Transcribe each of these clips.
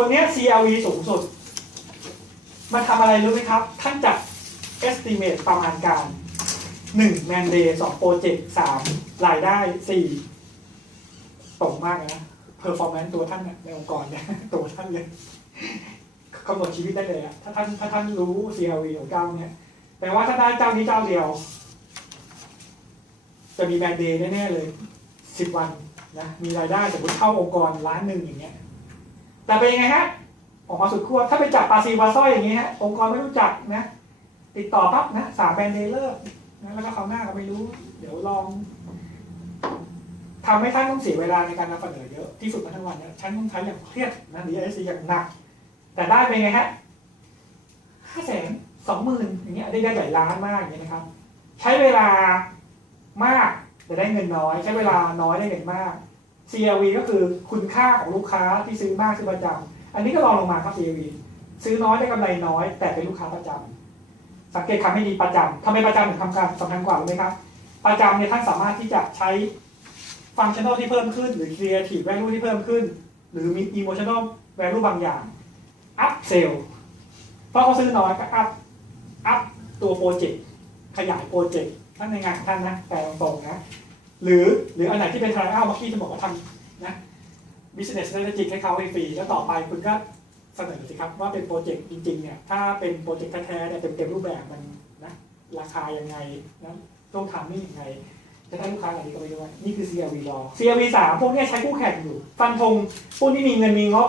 ตัวนี้ CLV สูงสุด มันทำอะไรรู้ไหมครับ ท่านจัด estimate ประมาณการหนึ่ง mandate สองโปรเจกต์สามรายได้สี่ตรงมากนะ performance ตัวท่านในองค์กรเนี่ยตัวท่านเลยกำหนดชีวิตได้เลยอะถ้าท่านถ้าท่านรู้ CLV ของเจ้าเนี่ยแต่ว่าถ้าได้เจ้านี้เจ้าเดียว จะมีแมนเดย์แน่ๆเลยสิบวันนะ มีรายได้สมมติเข้าองค์กรล้านหนึ่งอย่างเงี้ย แต่เป็นยังไงฮะออกมาสุดขั้วถ้าไปจับปลาซีวาสร้อยอย่างนี้ฮะองค์กรไม่รู้จักนะติดต่อปั๊บนะสามแบรนด์เดย์เลิกนะแล้วก็เขาหน้าก็ไม่รู้ เดี๋ยวลองทำให้ท่านต้องเสียเวลาในการนำเสนอเยอะที่สุดมาทั้งวันเนี่ยฉันต้องใช้อย่างเครียดนะดีไอซีอย่างหนัก แต่ได้เป็นไงฮะห้าแสนสองหมื่นอย่างเงี้ยได้ได้หลายล้านมากอย่างเงี้ยนะครับ ใช้เวลามากแต่ได้เงินน้อย ใช้เวลาน้อยได้เงินมาก CLV ก็คือคุณค่าของลูกค้าที่ซื้อมากซื้อประจำอันนี้ก็ลองลงมาครับ CLV ซื้อน้อยได้กำไรน้อย แต่เป็นลูกค้าประจำสังเกตคำให้ดีประจำทำไมประจำถึงทำการสำคัญกว่ารู้ไหมครับ ประจำเนี่ยท่านสามารถที่จะใช้ฟังชั่น a l ที่เพิ่มขึ้น หรือ creative value ที่เพิ่มขึ้น หรือมี emotional value บางอย่าง up sell เพราะเขาซื้อน้อยก็ up up ตัวโปรเจกต์ขยายโปรเจกต์ท่านในงานของท่านนะแต่ตรงๆนะ หรือหรืออันไหนที่เป็น trial เมื่อกี้จะบอกว่าทำนะ business strategy ให้เขาให้ฟรีแล้วต่อไปคุณก็เสนอสิครับว่าเป็นโปรเจกต์จริงๆเนี่ยถ้าเป็นโปรเจกต์แท้ๆเนี่ยเต็มๆรูปแบบมันนะราคายังไงนะต้องทำนี่ยังไง จะได้ลูกค้าอะไรดีก็ไปด้วยนี่คือ CRV รอ CRV สามพวกนี้ใช้คู่แข่งอยู่ ฟันธงพวกที่มีเงินมีงบ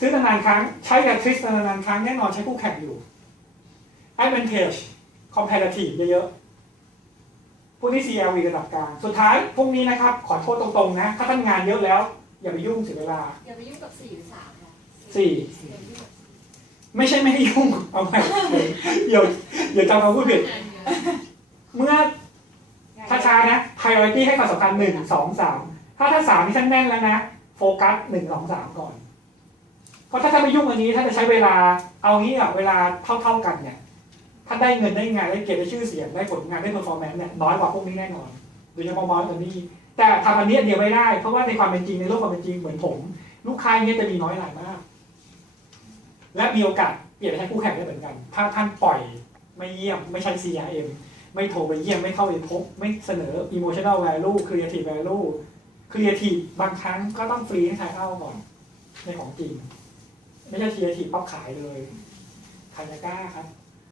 ซื้อนานๆครั้ง ใช้กับทริสนานๆครั้งแน่นอนใช้คู่แข่งอยู่ advantage comparative เยอะๆ วกนี้ CLV ระดับกลาง สุดท้ายพวกนี้นะครับ ขอโทษตรงๆนะ ถ้าท่านงานเยอะแล้ว อย่าไปยุ่งเสียเวลา อย่าไปยุ่งกับสี่หรือสามค่ะสี่อย่าไปยุ่งกับไม่ใช่ไม่ให้ยุ่ง เอาใหม่เดี๋ยวเดี๋ยวจำคำพูดผิด เมื่อช้าๆนะ priority ให้ความสำคัญหนึ่งสองสามถ้าถ้าสามนี่ท่านแน่นแล้วนะ โฟกัสหนึ่งสองสามก่อน เพราะถ้าท่านไม่ยุ่งอันนี้ท่านจะใช้เวลา เอางี้อะเวลาเท่าๆกันเนี่ย ท่านได้เงินได้งานได้เกียรติได้ชื่อเสียงได้ผลงานได้ performance เนี่ยน้อยกว่าพวกนี้แน่นอนโดยเฉพาะมอสตัวนี้แต่ทำอันนี้เดียวไม่ได้ เพราะว่าในความเป็นจริงในโลกความเป็นจริงเหมือนผม ลูกค้าเงี้ยจะมีน้อยรายมาก และมีโอกาสเปลี่ยนไปใช้คู่แข่งได้เหมือนกัน ถ้าท่านปล่อยไม่เยี่ยมไม่ใช่ CRM ไม่โทรไปเยี่ยมไม่เข้าไปพบ ไม่เสนอ emotional value creative value creative บางครั้งก็ต้องฟรีให้ใช้เอาก่อน ในของจริง ไม่ใช่ creative ปั๊บขายเลยใครจะกล้าครับ